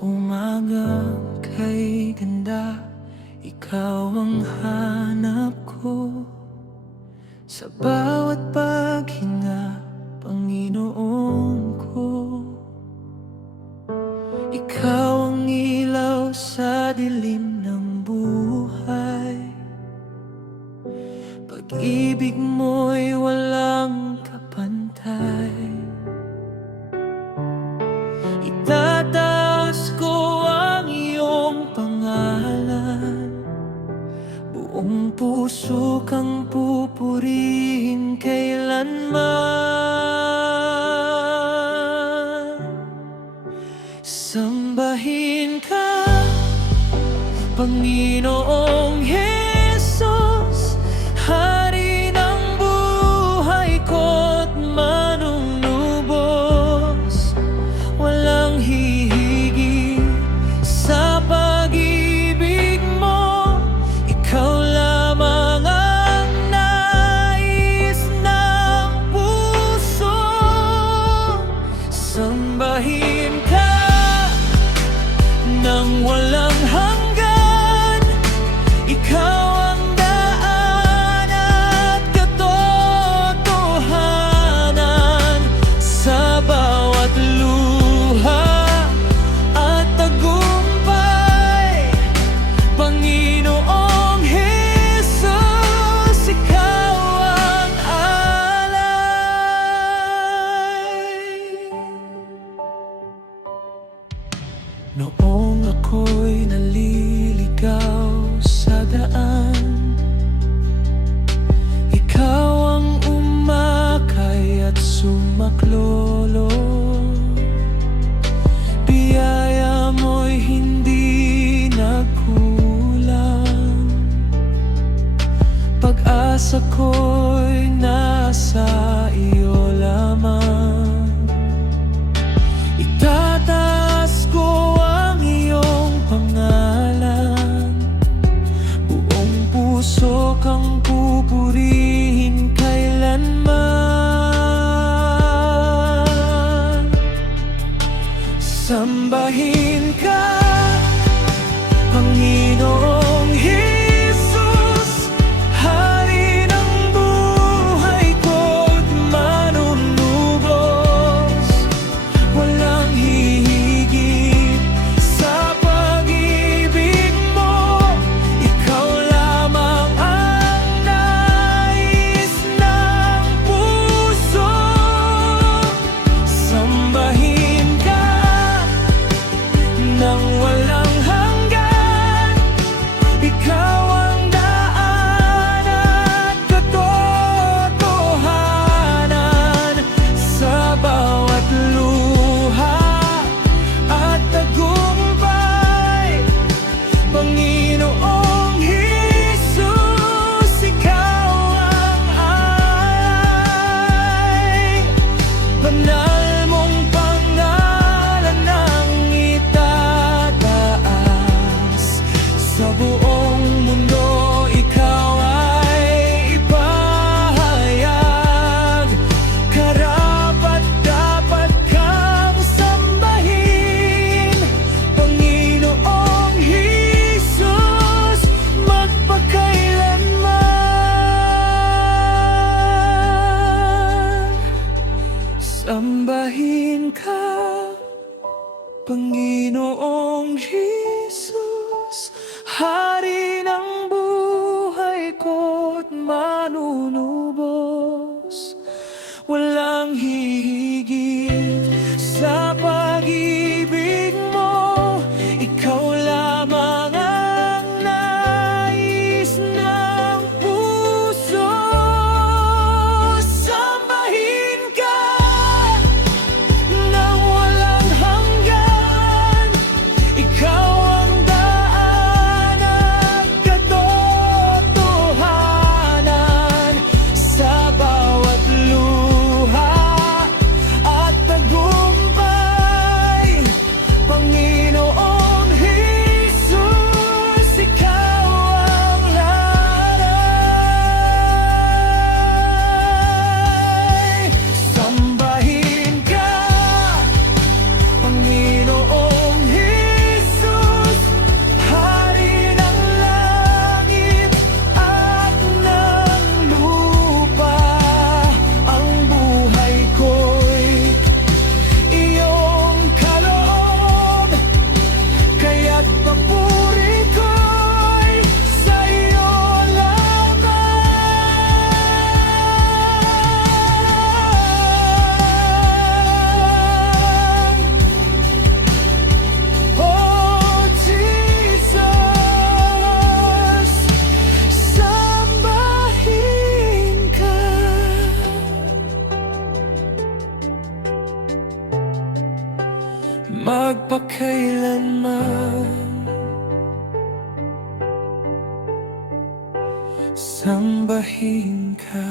umagang kay ganda, ikaw ang hanap ko. Sa bawat paghinga, Panginoon ko. Ikaw ang ilaw sa dilim ng buhay. Pag-ibig mo'y walang kapantay. Itataas ko ang iyong pangalan, buong puso kang pupurihin kailanman. Sambahin ka, Panginoong Jesus, Hari ng buhay ko't manunubos. Walang hihigit sa pag-ibig mo, ikaw lamang ang nais ng puso. Sambahin ka nang walang hanggan, ikaw ang daan at katotohanan. Sa bawat luha at tagumpay, Panginoong Jesus, ikaw ang alay. Noong ako'y naliligaw sa daan, ikaw ang umakay at sumaklolo. Biyaya mo'y hindi nagkulang, pag-asa ko'y nasa iyo lamang. Itataas ko ang iyong pangalan, buong puso kang pupurihin kailanman. Sambahin ka, Panginoong Jesus, Hari ng buhay ko't manunubos. Walang hihigit sa pag-ibig mo, ikaw lamang ang nais ng puso. Sambahin ka nang walang hanggan, ikaw ang daan at katotohanan. Sa bawat luha at tagumpay, Panginoong Jesus, ikaw ang alay. Banal mong pangalan ang itataas, sa buong mundo ikaw ay ipahayag. Karapat-dapat kang sambahin, Panginoong Jesus, magpakailanman. Sambahin ka, Panginoong Jesus, Hari ng buhay ko't manunubos. Walang hihigit sa pag-ibig mo, ikaw lamang ang nais ng puso. Sambahin ka nang walang hanggan, ikaw ang daan at katotohanan. kailanman. Sambahin ka.